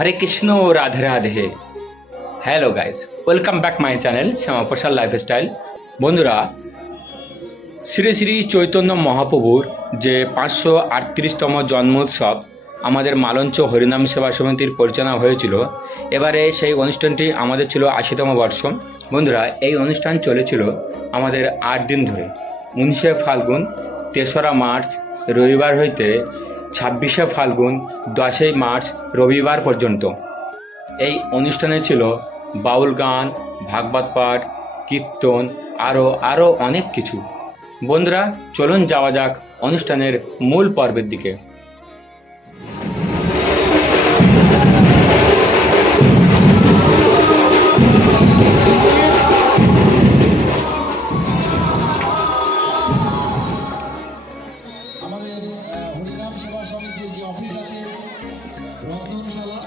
Hare Krishna, Radhe Radhe. Hello guys, welcome back my channel Shyamaprasad lifestyle. বন্ধুরা, শ্রী শ্রী চৈতন্য মহাপ্রভুর যে 538তম জন্মোৎসব আমাদের মালঞ্চ হরিনাম সেবা সমিতির পরিচালনা হয়েছিল, এবারে সেই অনুষ্ঠানটি আমাদের ছিল 80তম বর্ষ। বন্ধুরা, এই অনুষ্ঠান চলেছিল আমাদের 8 দিন ধরে, 19শে ফাল্গুন, 3রা মার্চ রবিবার হইতে 26শে ফাল্গুন 10ই মার্চ রবিবার পর্যন্ত। এই অনুষ্ঠানে ছিল বাউল গান, ভাগবত পাঠ, কীর্তন, আরও অনেক কিছু। বন্ধুরা, চলুন যাওয়া যাক অনুষ্ঠানের মূল পর্বের দিকে। আমাদের হরিনাম সেবা সমিতির যে অফিস আছে রতনশালা,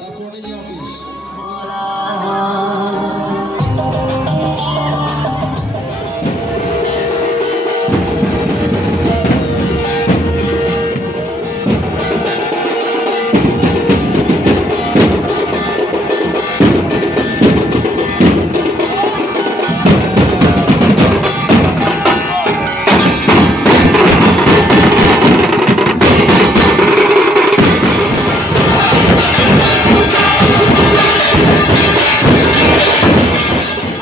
তারপরে যে অফিস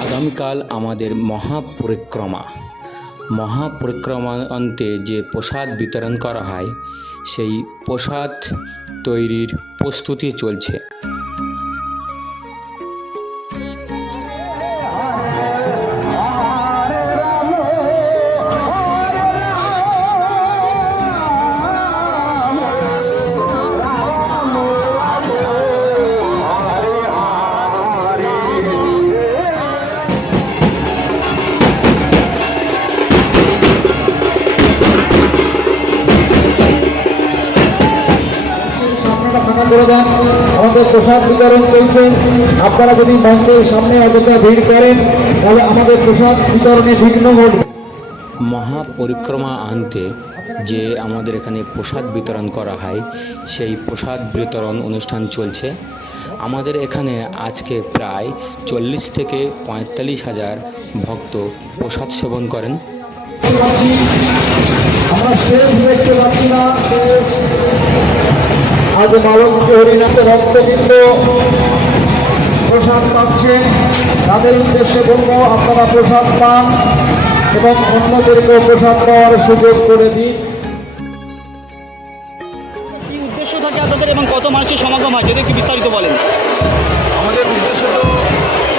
আগামীকাল আমাদের মহাপরিক্রমা অন্তে যে প্রসাদ বিতরণ করা হয়, সেই প্রসাদ তৈরির প্রস্তুতি চলছে। আমাদের প্রসাদ বিতরণ চলছে। আপনারা যদি মঞ্চের সামনে অযথা ভিড় করেন তাহলে আমাদের প্রসাদ বিতরণে বিঘ্ন ঘটবে। মহাপরিক্রমা আনতে যে আমাদের এখানে প্রসাদ বিতরণ করা হয়, সেই প্রসাদ বিতরণ অনুষ্ঠান চলছে। আমাদের এখানে আজকে প্রায় 40 থেকে 45 হাজার ভক্ত প্রসাদ সেবন করেন। আমরা শেষ দেখতে পাচ্ছি না, আজ মালঞ্চ হরিনাথে ভক্তবৃন্দ প্রসাদ পাচ্ছেন। তাদের উদ্দেশ্যে বলবো, আপনারা প্রসাদ পান এবং অন্যদেরকেও প্রসাদ পাওয়ার সুযোগ করে দিন। কি উদ্দেশ্য থাকে আপনাদের এবং কত মানুষের সমাগম হয়, যদি একটু বিস্তারিত বলেন। আমাদের উদ্দেশ্য তো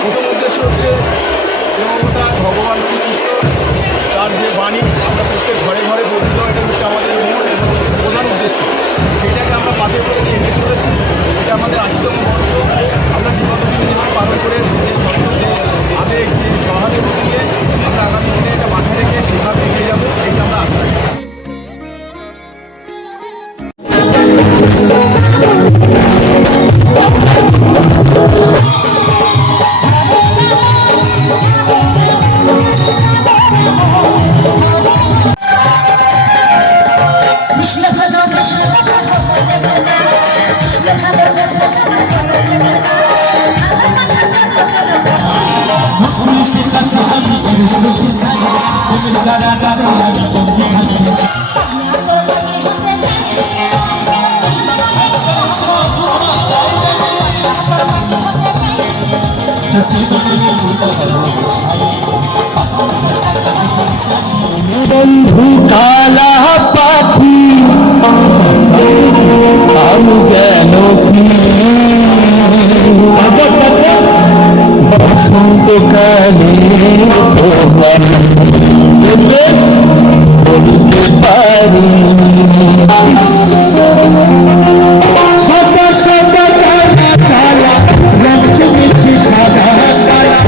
প্রথম উদ্দেশ্য হচ্ছে দেবতার ভগবান শ্রীকৃষ্ণ, তার যে বাণী আমরা প্রত্যেক ঘরে ঘরে পৌঁছে দেওয়া, এটা হচ্ছে আমাদের মূল এবং প্রধান উদ্দেশ্য। সেটাকে আমরা পাথে করে নিয়ে এগিয়ে চলেছি। এটা আমাদের 80তম বর্ষ। আমরা বিগত দিন যেভাবে পালন করে যে সন্তানকে আবেগ, যে সহানুভূতি নিয়ে আমরা আগামী দিনে এটা মাথায় রেখে সেভাবে এগিয়ে যাবো, এইটা আমরা আশা রাখি। বন্ধু কালা পাখি আমি যেন বসন্তকালে বলতে পারি সাদা সাদা কালা কালা রং চুমেছি সাদা কালা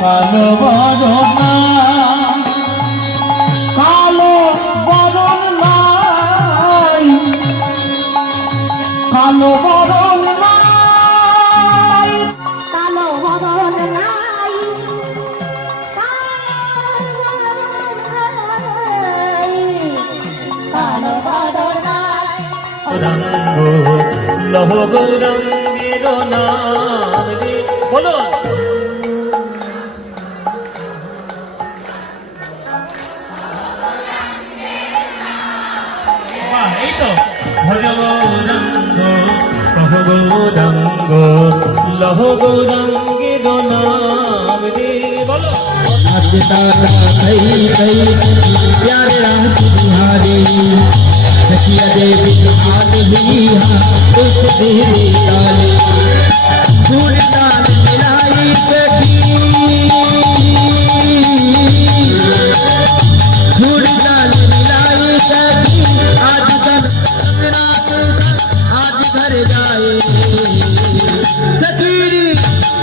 কালো বরণ কালো বরণ নাই, কালো বরণ নাই, কালো বদন নাই, কালো বদন নাই। লহ গৌরঙ্গের নাম রে বলো। এই তো ভজ গৌরঙ্গ কহ গৌরঙ্গ লহ গৌরঙ্গের নাম রে বলো। नाचता था कई कई प्यारे रास बिहारी सखिया देवी हाथ भी उस तेरे ताले सुर ताल मिलाई सखी सुर ताल मिलाई सखी आज सब रात आज घर जाए सखीरी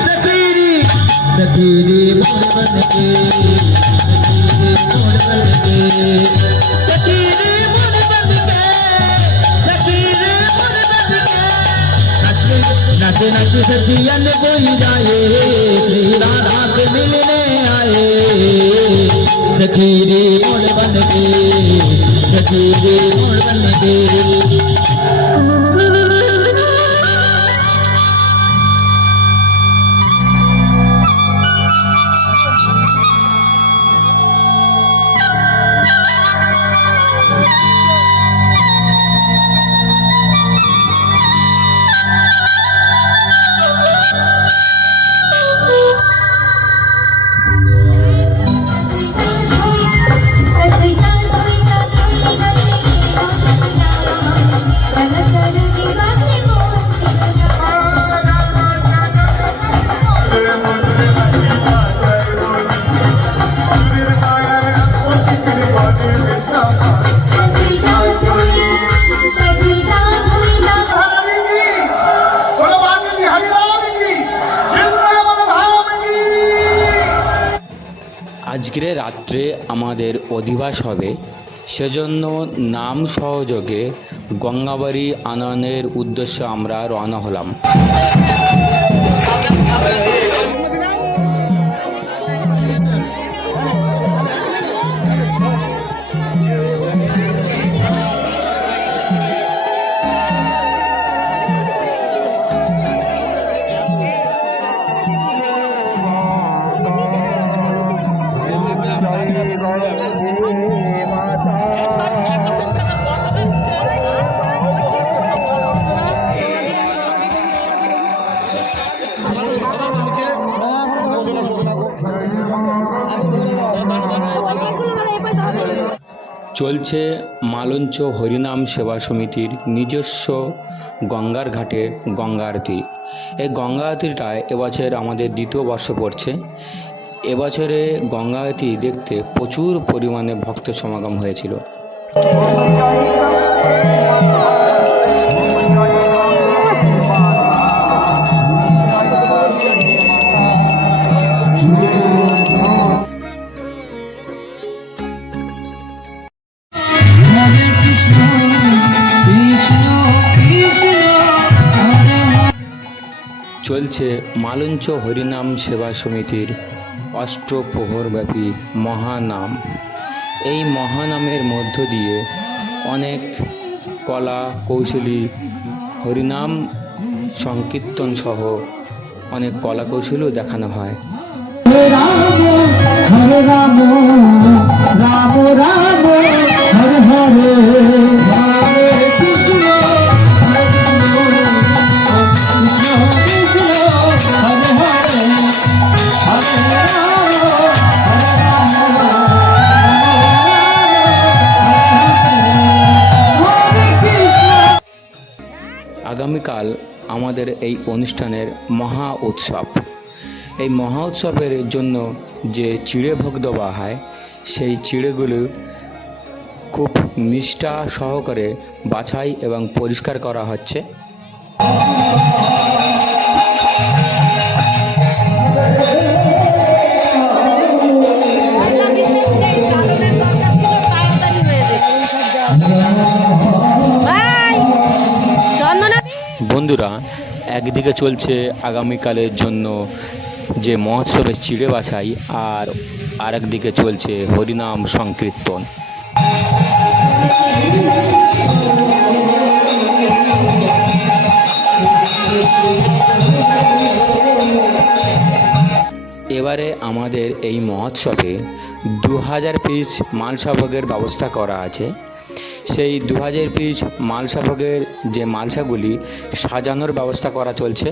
सखीरी सखीरी बन के सखीरी बन के सखीरी बन के नाचे नाचे सखियन कोई जाए श्री राधा से मिलने आए सखीरी मोड़ बन के सखीरी मोड़ बन के। আজকের রাত্রে আমাদের অধিবাস হবে, সেজন্য নাম সহযোগে গঙ্গাবাড়ি আনয়নের উদ্দেশ্যে আমরা রওনা হলাম। চলছে মালঞ্চ হরিনাম সেবা সমিতির নিজস্ব গঙ্গার ঘাটে গঙ্গা আরতি। এই গঙ্গা আরতিটায় এবছর আমাদের দ্বিতীয় বর্ষ পড়ছে। এবছরে গঙ্গা আরতি দেখতে প্রচুর পরিমাণে ভক্ত সমাগম হয়েছিল। চলছে মালঞ্চ হরিনাম সেবা সমিতির অষ্টপ্রহরব্যাপী মহানাম। এই মহানামের মধ্য দিয়ে অনেক কলা কৌশলী হরিনাম সংকীর্তন সহ অনেক কলা কৌশলও দেখানো হয়। হরে রাম হরে রাম রাম রাম হরে হরে হরে কৃষ্ণ হরে কৃষ্ণ কৃষ্ণ কৃষ্ণ হরে আগামীকাল আমাদের এই অনুষ্ঠানের মহা উৎসব। এই মহা উৎসবের জন্য যে চিড়ে ভোগ দেওয়া হয় সেই চিড়েগুলো খুব নিষ্ঠা সহকারে বাছাই এবং পরিষ্কার করা হচ্ছে। বন্ধুরা, একদিকে চলছে আগামীকালের জন্য যে মহোৎসবের চিড়ে বাছাই, আর আরেকদিকে চলছে হরিনাম সংকীর্তন। এবারে আমাদের এই মহোৎসবে 2000 পিস মালসাভোগের ব্যবস্থা করা আছে। সেই 2000 পিস মালসাভোগের যে মালসাগুলি সাজানোর ব্যবস্থা করা চলছে।